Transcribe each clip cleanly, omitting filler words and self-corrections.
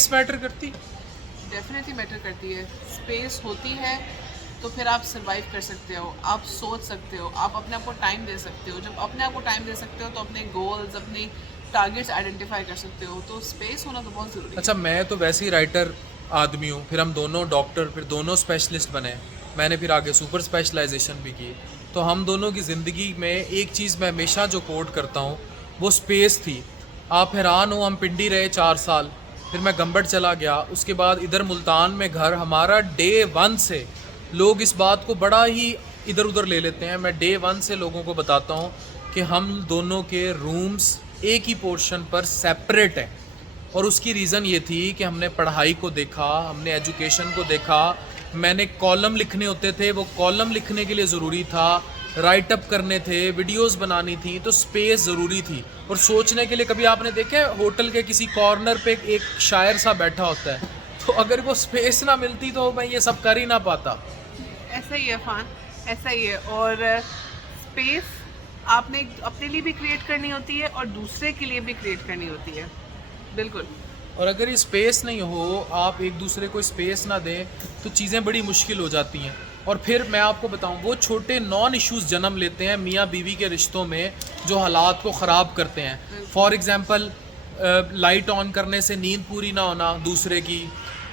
Space matter करती? Definitely matter करती है। स्पेस होती है तो फिर आप सर्वाइव कर सकते हो, आप सोच सकते हो, आप अपने आप को टाइम दे सकते हो। जब अपने आप को टाइम दे सकते हो तो अपने गोल्स, अपने टारगेट्स आइडेंटिफाई कर सकते हो। तो स्पेस होना तो बहुत ज़रूरी अच्छा, है। मैं तो वैसे ही राइटर आदमी हूँ, फिर हम दोनों डॉक्टर, फिर दोनों स्पेशलिस्ट बने, मैंने फिर आगे सुपर स्पेशलाइजेशन भी की। तो हम दोनों की ज़िंदगी में एक चीज़ मैं हमेशा जो कोट करता हूँ वो स्पेस थी। आप हैरान हो, हम पिंडी रहे 4 साल, फिर मैं गंबट चला गया, उसके बाद इधर मुल्तान में घर। हमारा डे 1 से लोग इस बात को बड़ा ही इधर उधर ले लेते हैं। मैं डे 1 से लोगों को बताता हूँ कि हम दोनों के रूम्स एक ही पोर्शन पर सेपरेट हैं। और उसकी रीज़न ये थी कि हमने पढ़ाई को देखा, हमने एजुकेशन को देखा। मैंने कॉलम लिखने होते थे, वो कॉलम लिखने के लिए ज़रूरी था, राइट अप करने थे, वीडियोस बनानी थी, तो स्पेस ज़रूरी थी। और सोचने के लिए, कभी आपने देखा है होटल के किसी कॉर्नर पे एक शायर सा बैठा होता है, तो अगर वो स्पेस ना मिलती तो मैं ये सब कर ही ना पाता। ऐसा ही है फ़ान, ऐसा ही है। और स्पेस आपने अपने लिए भी क्रिएट करनी होती है और दूसरे के लिए भी क्रिएट करनी होती है। बिल्कुल। और अगर ये स्पेस नहीं हो, आप एक दूसरे को स्पेस ना दें, तो चीज़ें बड़ी मुश्किल हो जाती हैं। और फिर मैं आपको बताऊं, वो छोटे नॉन इश्यूज़ जन्म लेते हैं मियाँ बीवी के रिश्तों में, जो हालात को ख़राब करते हैं। फॉर एग्ज़ाम्पल, लाइट ऑन करने से नींद पूरी ना होना दूसरे की,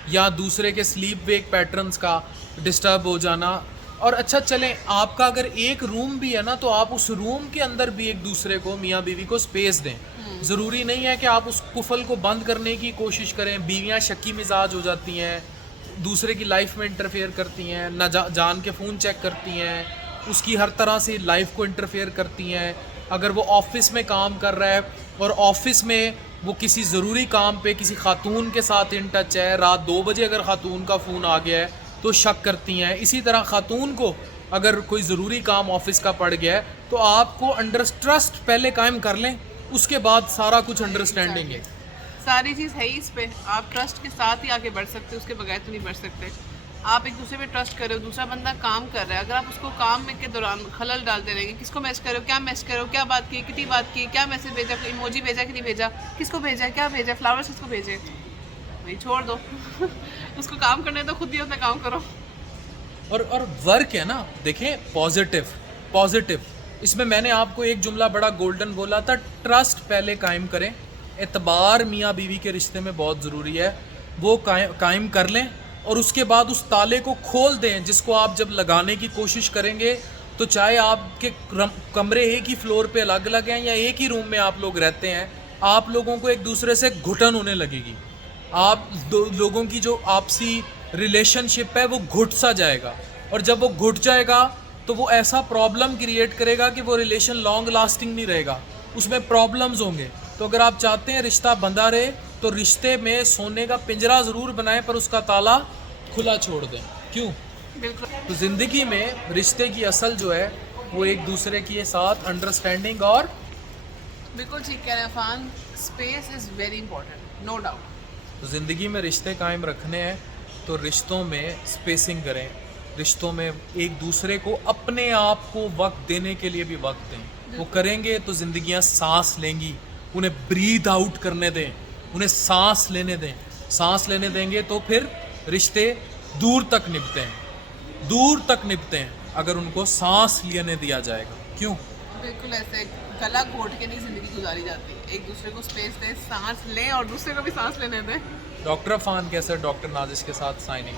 या दूसरे के स्लीप वेक पैटर्न्स का डिस्टर्ब हो जाना। और अच्छा चलें, आपका अगर एक रूम भी है ना, तो आप उस रूम के अंदर भी एक दूसरे को, मियाँ बीवी को, स्पेस दें। ज़रूरी नहीं है कि आप उस कुफल को बंद करने की कोशिश करें। बीवियाँ शक्की मिजाज हो जाती हैं, दूसरे की लाइफ में इंटरफेयर करती हैं, न जान के फ़ोन चेक करती हैं, उसकी हर तरह से लाइफ को इंटरफेयर करती हैं। अगर वो ऑफिस में काम कर रहा है और ऑफिस में वो किसी ज़रूरी काम पे किसी खातून के साथ इन टच है, रात 2 बजे अगर खातून का फ़ोन आ गया है तो शक करती हैं। इसी तरह खातून को अगर कोई ज़रूरी काम ऑफिस का पड़ गया है, तो आपको अंडर ट्रस्ट पहले कायम कर लें, उसके बाद सारा कुछ अंडरस्टैंडिंग है। सारी चीज़ है ही इस पे। आप ट्रस्ट के साथ ही आगे बढ़ सकते हो, उसके बगैर तो नहीं बढ़ सकते। आप एक दूसरे पे ट्रस्ट कर रहे हो, दूसरा बंदा काम कर रहा है, अगर आप उसको काम में के दौरान खलल डालते रहेंगे, किसको मैसेज करो, क्या मैसेज करो, क्या बात की, कितनी बात की, क्या मैसेज भेजा, इमोजी भेजा कि नहीं भेजा, किसको भेजा, क्या भेजा, फ्लावर्स किसको भेजे, भाई छोड़ दो। उसको काम करने तो खुद ही अपना काम करो। और वर्क है ना, देखें, पॉजिटिव पॉजिटिव, इसमें मैंने आपको एक जुमला बड़ा गोल्डन बोला था, ट्रस्ट पहले कायम करें। एतबार मियाँ बीवी के रिश्ते में बहुत ज़रूरी है, वो कायम कर लें। और उसके बाद उस ताले को खोल दें जिसको आप जब लगाने की कोशिश करेंगे, तो चाहे आपके कमरे एक ही फ्लोर पे अलग अलग हैं या एक ही रूम में आप लोग रहते हैं, आप लोगों को एक दूसरे से घुटन होने लगेगी। आप दो लोगों की जो आपसी रिलेशनशिप है वो घुट सा जाएगा। और जब वो घुट जाएगा तो वो ऐसा प्रॉब्लम क्रिएट करेगा कि वो रिलेशन लॉन्ग लास्टिंग नहीं रहेगा, उसमें प्रॉब्लम्स होंगे। तो अगर आप चाहते हैं रिश्ता बंधा रहे, तो रिश्ते में सोने का पिंजरा ज़रूर बनाएं, पर उसका ताला खुला छोड़ दें। क्यों? बिल्कुल। तो ज़िंदगी में रिश्ते की असल जो है वो एक दूसरे के साथ अंडरस्टैंडिंग और बिल्कुल ठीक कह रहे हैं फ़ान, space is very important, no doubt. तो ज़िंदगी में रिश्ते कायम रखने हैं तो रिश्तों में स्पेसिंग करें, रिश्तों में एक दूसरे को अपने आप को वक्त देने के लिए भी वक्त दें। वो करेंगे तो ज़िंदगियां सांस लेंगी, उन्हें ब्रीथ आउट करने दें, उन्हें सांस लेने दें। सांस लेने देंगे तो फिर रिश्ते दूर तक निभते हैं, दूर तक निभते हैं अगर उनको सांस लेने दिया जाएगा। क्यों? बिल्कुल ऐसे गला घोट के नहीं ज़िंदगी गुजारी जाती। एक दूसरे को स्पेस दें, सांस लें और दूसरे को भी सांस लेने दें। डॉक्टर अफान के साथ डॉक्टर नाजिश के साथ साइनिंग।